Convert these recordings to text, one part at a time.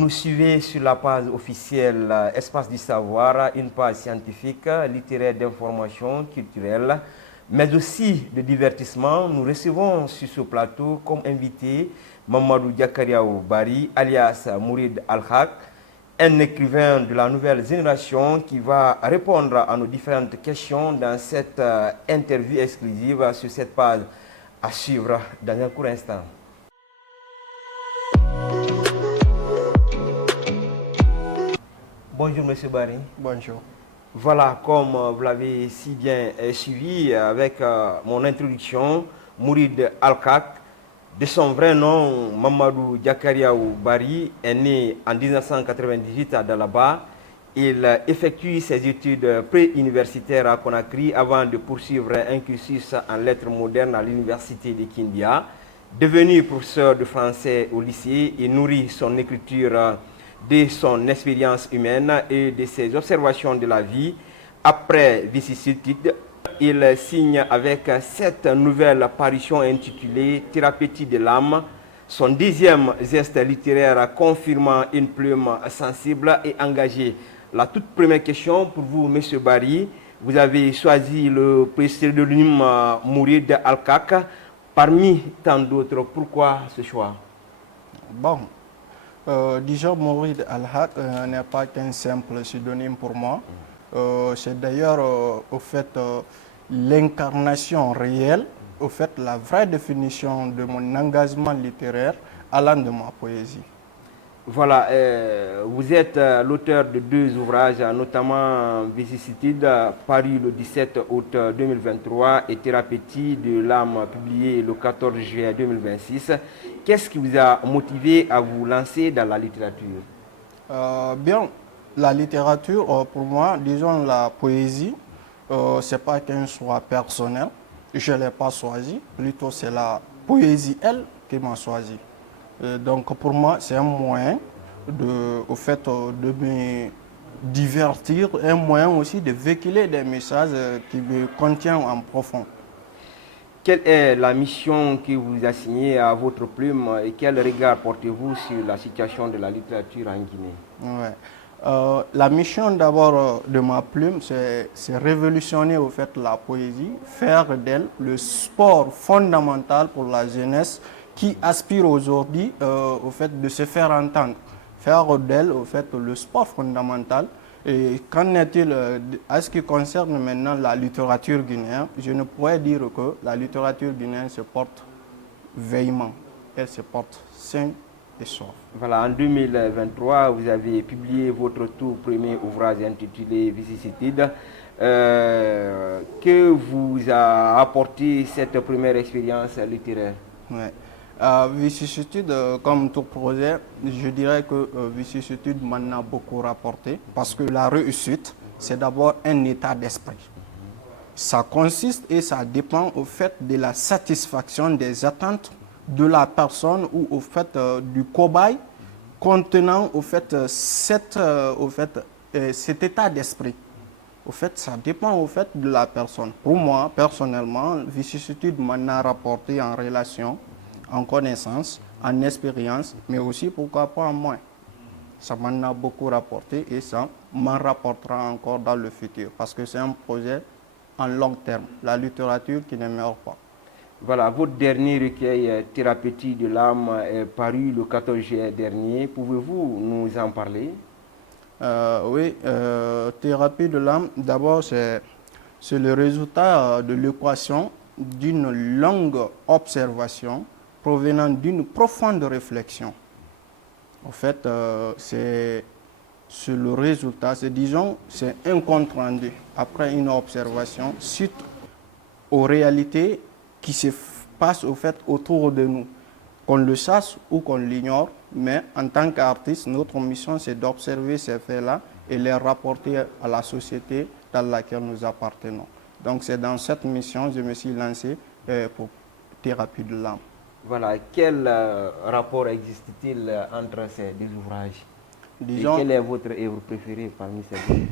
nous suivez sur la page officielle Espace du Savoir, une page scientifique, littéraire d'information culturelle, mais aussi de divertissement. Nous recevons sur ce plateau comme invité Mamadou Diakariaou Bari, alias Mourid Al-Haq, un écrivain de la nouvelle génération qui va répondre à nos différentes questions dans cette interview exclusive sur cette page à suivre dans un court instant. Bonjour Monsieur Bari. Bonjour. Voilà, comme vous l'avez si bien suivi avec mon introduction, Mourid Al-Haq, de son vrai nom Mamadou Diakariaou Bari, est né en 1998 à Dalaba. Il effectue ses études pré-universitaires à Conakry avant de poursuivre un cursus en lettres modernes à l'université de Kindia. Devenu professeur de français au lycée, il nourrit son écriture de son expérience humaine et de ses observations de la vie. Après vicissitudes, il signe avec cette nouvelle parution intitulée Thérapie de l'âme, son deuxième geste littéraire confirmant une plume sensible et engagée. La toute première question pour vous, M. Bari, vous avez choisi le pseudonyme Mourid Al-Haq parmi tant d'autres. Pourquoi ce choix? Bon, disons Mourid Al-Haq n'est pas qu'un simple pseudonyme pour moi. C'est d'ailleurs au fait l'incarnation réelle, au fait la vraie définition de mon engagement littéraire allant de ma poésie. Voilà, vous êtes l'auteur de deux ouvrages, notamment Vicissitude, paru le 17 août 2023, et Thérapie de l'âme, publié le 14 juillet 2026. Qu'est-ce qui vous a motivé à vous lancer dans la littérature? Bien, la littérature, pour moi, disons la poésie, ce n'est pas qu'un choix personnel. Je ne l'ai pas choisi, plutôt c'est la poésie, elle, qui m'a choisi. Donc pour moi, c'est un moyen au fait, de me divertir, un moyen aussi de véhiculer des messages qui me contiennent en profond. Quelle est la mission qui vous a signée à votre plume et quel regard portez-vous sur la situation de la littérature en Guinée? Ouais. La mission d'abord de ma plume, c'est révolutionner au fait la poésie, faire d'elle le sport fondamental pour la jeunesse qui aspire aujourd'hui au fait de se faire entendre, faire d'elle au fait le sport fondamental. Et qu'en est-il à ce qui concerne maintenant la littérature guinéenne? Je ne pourrais dire que la littérature guinéenne se porte veillement, elle se porte saine et sauve. Voilà, en 2023, vous avez publié votre tout premier ouvrage intitulé Vicissitude. Que vous a apporté cette première expérience littéraire? Ouais. Vicissitude, comme tout projet, je dirais que Vicissitude m'en a beaucoup rapporté parce que la réussite, c'est d'abord un état d'esprit. Ça consiste et ça dépend au fait de la satisfaction des attentes de la personne ou au fait du cobaye contenant au fait, cet état d'esprit. Au fait, ça dépend au fait de la personne. Pour moi, personnellement, Vicissitude m'en a rapporté en relation, en connaissance, en expérience, mais aussi, pourquoi pas, en moins. Ça m'en a beaucoup rapporté et ça m'en rapportera encore dans le futur parce que c'est un projet en long terme, la littérature qui ne meurt pas. Voilà, votre dernier recueil, Thérapie de l'âme, est paru le 14 juillet dernier. Pouvez-vous nous en parler? Oui, Thérapie de l'âme, d'abord, c'est le résultat de l'équation d'une longue observation provenant d'une profonde réflexion. En fait, c'est le résultat, c'est un compte rendu après une observation suite aux réalités qui se passent au fait autour de nous, qu'on le sache ou qu'on l'ignore, mais en tant qu'artiste, notre mission c'est d'observer ces faits-là et les rapporter à la société dans laquelle nous appartenons. Donc c'est dans cette mission que je me suis lancé pour Thérapie de l'âme. Voilà, quel rapport existe-t-il entre ces deux ouvrages? Disons, et quelle est votre œuvre préférée parmi ces deux?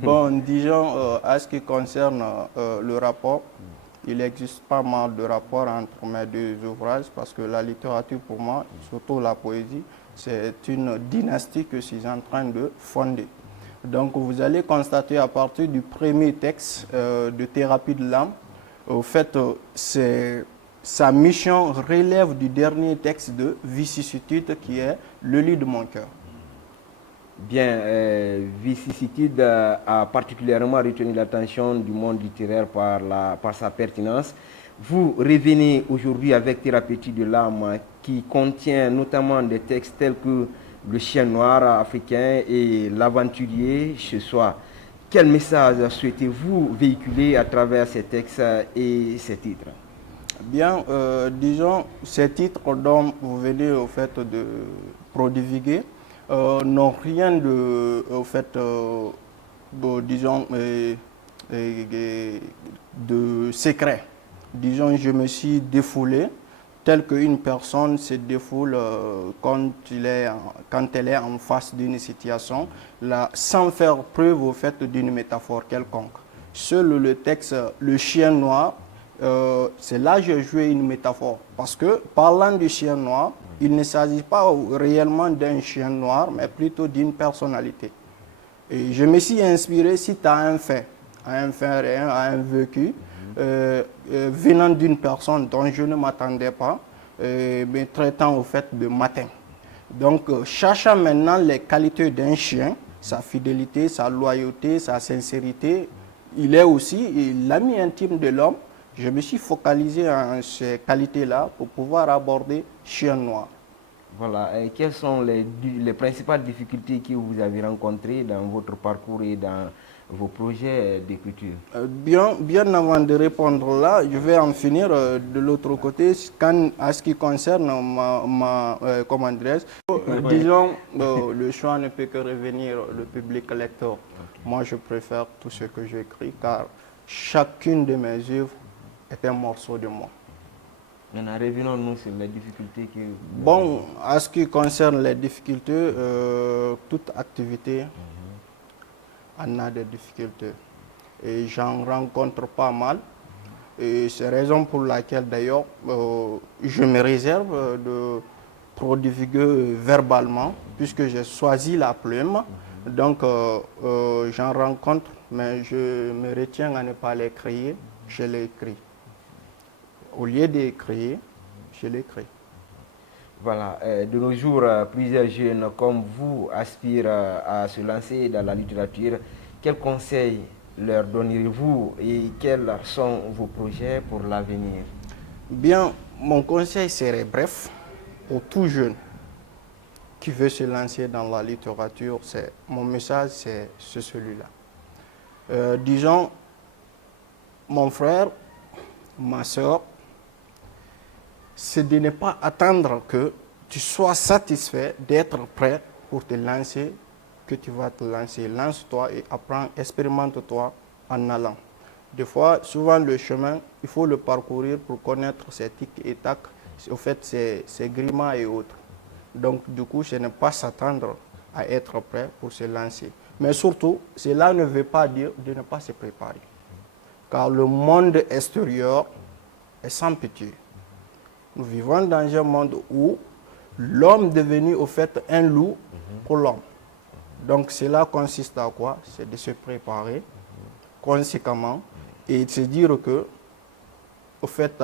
Bon, disons, à ce qui concerne le rapport, il existe pas mal de rapports entre mes deux ouvrages parce que la littérature pour moi, surtout la poésie, c'est une dynastie que je suis en train de fonder. Donc vous allez constater à partir du premier texte de Thérapie de l'âme, au fait, sa mission relève du dernier texte de Vicissitude qui est Le lit de mon cœur. Bien, Vicissitude a particulièrement retenu l'attention du monde littéraire par sa pertinence. Vous revenez aujourd'hui avec Thérapie de l'âme qui contient notamment des textes tels que Le chien noir africain et L'aventurier chez soi. Quel message souhaitez-vous véhiculer à travers ces textes et ces titres? Bien, disons, ces titres dont vous venez au fait de prodiguer n'ont rien de, au fait, disons, de secret. Disons, je me suis défoulé tel qu'une personne se défoule quand elle est en face d'une situation, là, sans faire preuve au fait d'une métaphore quelconque. Seul le texte « Le chien noir », c'est là que j'ai joué une métaphore. Parce que, parlant du chien noir, il ne s'agit pas réellement d'un chien noir, mais plutôt d'une personnalité. Et je me suis inspiré, si tu as un fait réel, un vécu, venant d'une personne dont je ne m'attendais pas, mais traitant au fait de matin. Donc, cherchant maintenant les qualités d'un chien, sa fidélité, sa loyauté, sa sincérité, il est aussi l'ami intime de l'homme. Je me suis focalisé sur ces qualités-là pour pouvoir aborder Chien Noir. Voilà. Et quelles sont les principales difficultés que vous avez rencontrées dans votre parcours et dans vos projets d'écriture? Bien avant de répondre là, je vais en finir de l'autre côté. À ce qui concerne comment dirais-je, disons, le choix ne peut que revenir le public lecteur. Okay. Moi, je préfère tout ce que j'écris car chacune de mes œuvres est un morceau de moi. Maintenant, revenons-nous sur les difficultés que... Bon, à ce qui concerne les difficultés, toute activité en a des difficultés. Et j'en rencontre pas mal. Et c'est la raison pour laquelle, d'ailleurs, je me réserve de prodiguer verbalement, puisque j'ai choisi la plume. Donc, j'en rencontre, mais je me retiens à ne pas les créer, je les écris. Au lieu d'écrire, je l'écris. Voilà, de nos jours, plusieurs jeunes comme vous aspirent à se lancer dans la littérature. Quels conseils leur donnerez-vous et quels sont vos projets pour l'avenir? Bien, mon conseil serait bref pour tout jeune qui veut se lancer dans la littérature. Mon message, c'est celui-là. Disons, mon frère, ma soeur, c'est de ne pas attendre que tu sois satisfait d'être prêt pour te lancer, que tu vas te lancer. Lance-toi et apprends, expérimente-toi en allant. Des fois, souvent le chemin, il faut le parcourir pour connaître ses tics et tacs, au fait, ses grimats et autres. Donc, du coup, c'est ne pas s'attendre à être prêt pour se lancer. Mais surtout, cela ne veut pas dire de ne pas se préparer. Car le monde extérieur est sans pitié. Nous vivons dans un monde où l'homme est devenu au fait un loup pour l'homme. Donc cela consiste à quoi? C'est de se préparer conséquemment et de se dire que, au fait,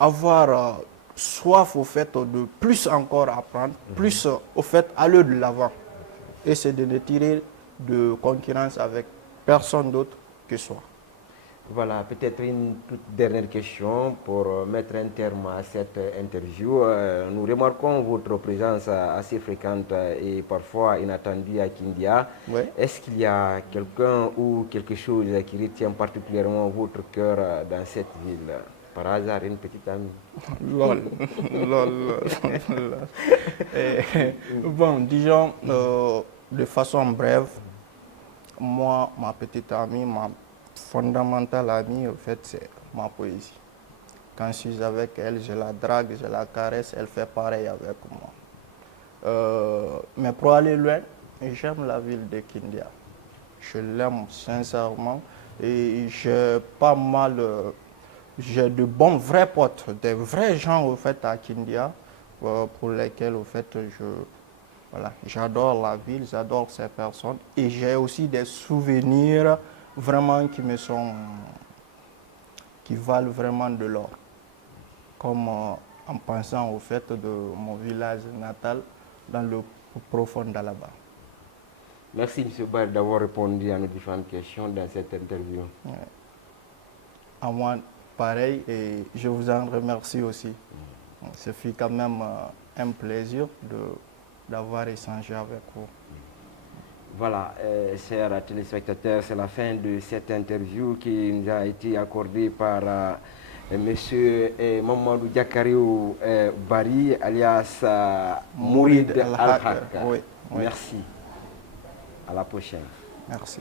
avoir soif au fait de plus encore apprendre, plus au fait aller de l'avant. Et c'est de ne tirer de concurrence avec personne d'autre que soi. Voilà, peut-être une toute dernière question pour mettre un terme à cette interview. Nous remarquons votre présence assez fréquente et parfois inattendue à Kindia. Oui. Est-ce qu'il y a quelqu'un ou quelque chose qui retient particulièrement votre cœur dans cette ville? Par hasard, une petite amie? Lol. Bon, disons, de façon brève, moi, ma petite amie, ma fondamentale amie, en fait, c'est ma poésie. Quand je suis avec elle, je la drague, je la caresse, elle fait pareil avec moi. Mais pour aller loin, j'aime la ville de Kindia. Je l'aime sincèrement et j'ai pas mal j'ai de bons vrais potes, des vrais gens au fait à Kindia, pour lesquels au fait voilà, j'adore la ville, j'adore ces personnes et j'ai aussi des souvenirs vraiment qui valent vraiment de l'or. Comme en pensant au fait de mon village natal dans le profond d'Alaba. Merci M. Barry d'avoir répondu à nos différentes questions dans cette interview. Ouais. À moi, pareil, et je vous en remercie aussi. Ce fut quand même un plaisir d'avoir échangé avec vous. Voilà, chers téléspectateurs, c'est la fin de cette interview qui nous a été accordée par Monsieur Mamadou Diakariou Barry, alias Mourid Al-Haq. Oui, oui. Merci. À la prochaine. Merci.